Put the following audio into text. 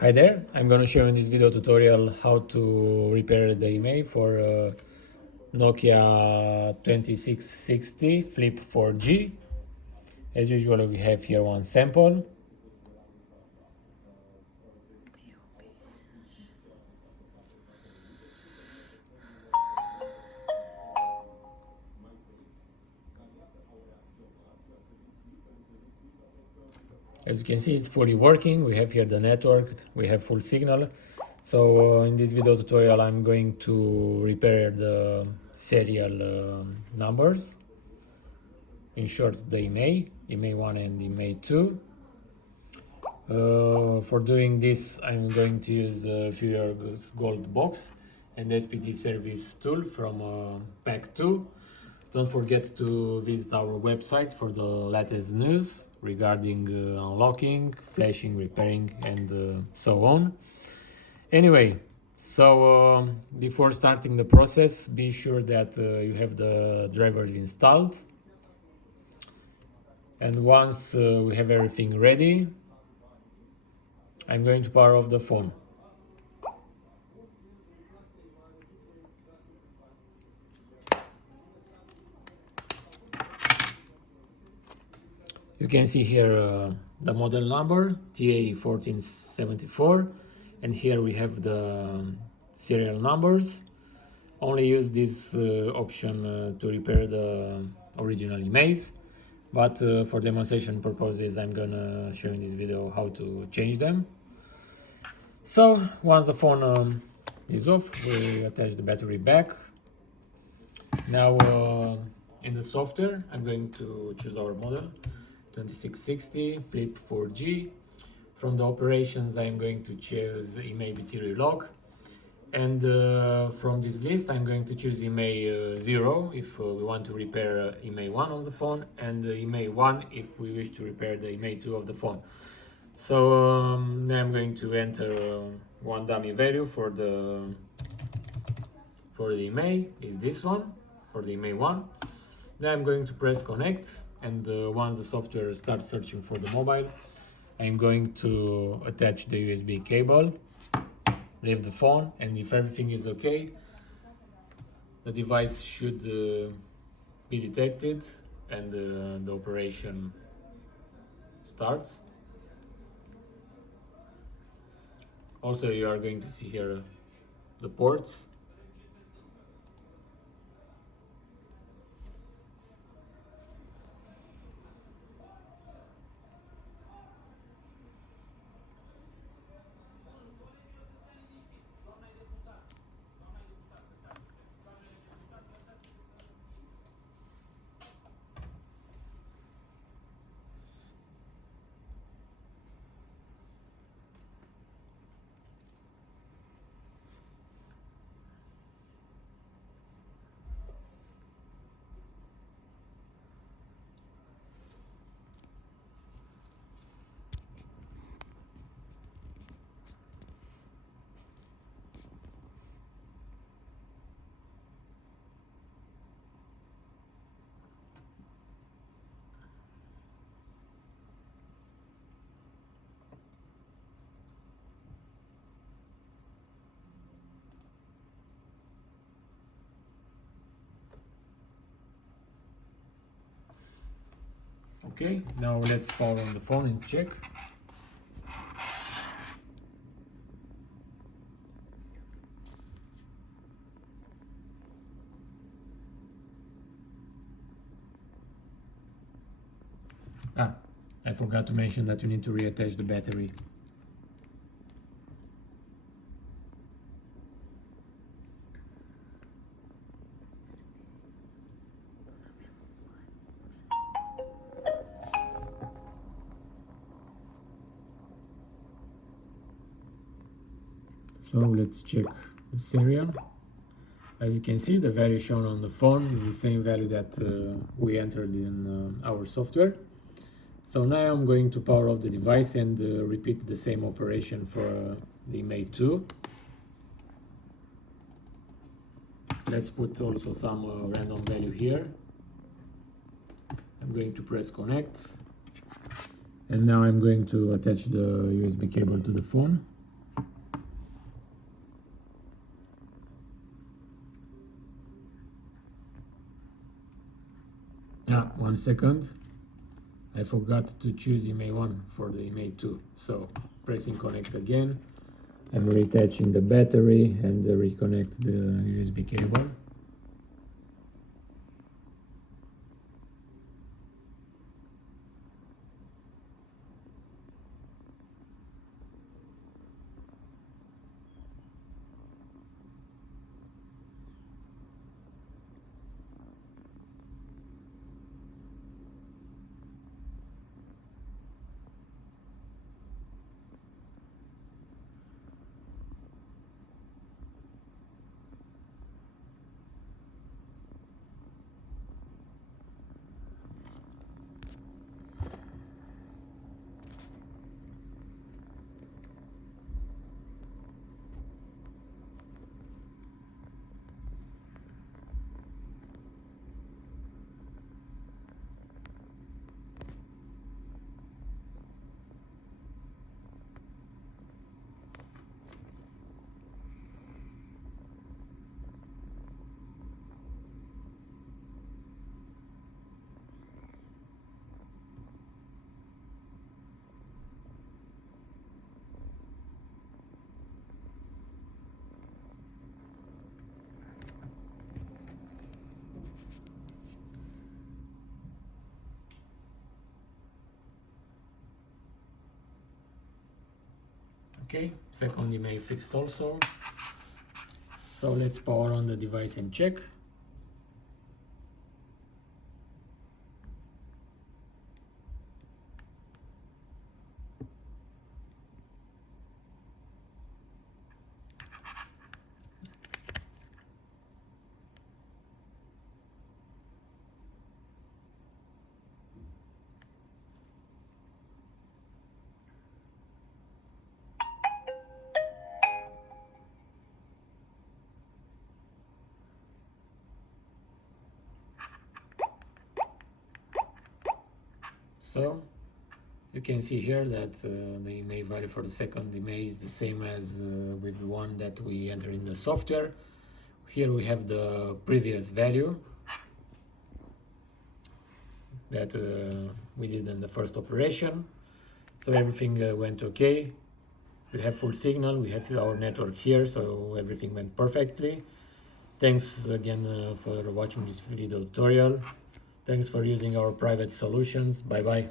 Hi there, I'm going to show in this video tutorial how to repair the Imei for Nokia 2660 Flip 4G. As usual, we have here one sample. As you can see, it's fully working. We have here the network, we have full signal. So in this video tutorial, I'm going to repair the serial numbers. In short, the Imei 1 and Imei 2. For doing this, I'm going to use Furiousgold box and SPD service tool from pack 2. Don't forget to visit our website for the latest news regarding unlocking, flashing, repairing, and so on. Anyway, so before starting the process, be sure that you have the drivers installed. And once we have everything ready, I'm going to power off the phone. You can see here the model number TA-1474, and here we have the serial numbers. Only use this option to repair the original Imeis, but for demonstration purposes I'm gonna show in this video how to change them. So once the phone is off, we attach the battery back. Now in the software I'm going to choose our model 2660 Flip 4G. From the operations I'm going to choose Imei battery lock, and from this list I'm going to choose Imei 0 if we want to repair Imei 1 of the phone, and Imei 1 if we wish to repair the Imei 2 of the phone. So now I'm going to enter one dummy value for the Imei, is this one, for the Imei 1. Now I'm going to press connect, and once the software starts searching for the mobile, I'm going to attach the USB cable, leave the phone, and if everything is okay, the device should be detected and the operation starts. Also, you are going to see here the ports. Okay, now let's power on the phone and check. I forgot to mention that you need to reattach the battery. So let's check the serial. As you can see, the value shown on the phone is the same value that we entered in our software. So now I'm going to power off the device and repeat the same operation for the Imei 2. Let's put also some random value here. I'm going to press connect, and now I'm going to attach the USB cable to the phone. 1 second. I forgot to choose Imei 1 for the Imei 2. So pressing connect again. I'm reattaching the battery and reconnect the USB cable. Okay, second Imei fixed also. So let's power on the device and check. So you can see here that the Imei value for the second Imei is the same as with the one that we enter in the software. Here we have the previous value that we did in the first operation. So everything went okay. We have full signal, we have our network here, so everything went perfectly. Thanks again for watching this video tutorial. Thanks for using our private solutions. Bye bye.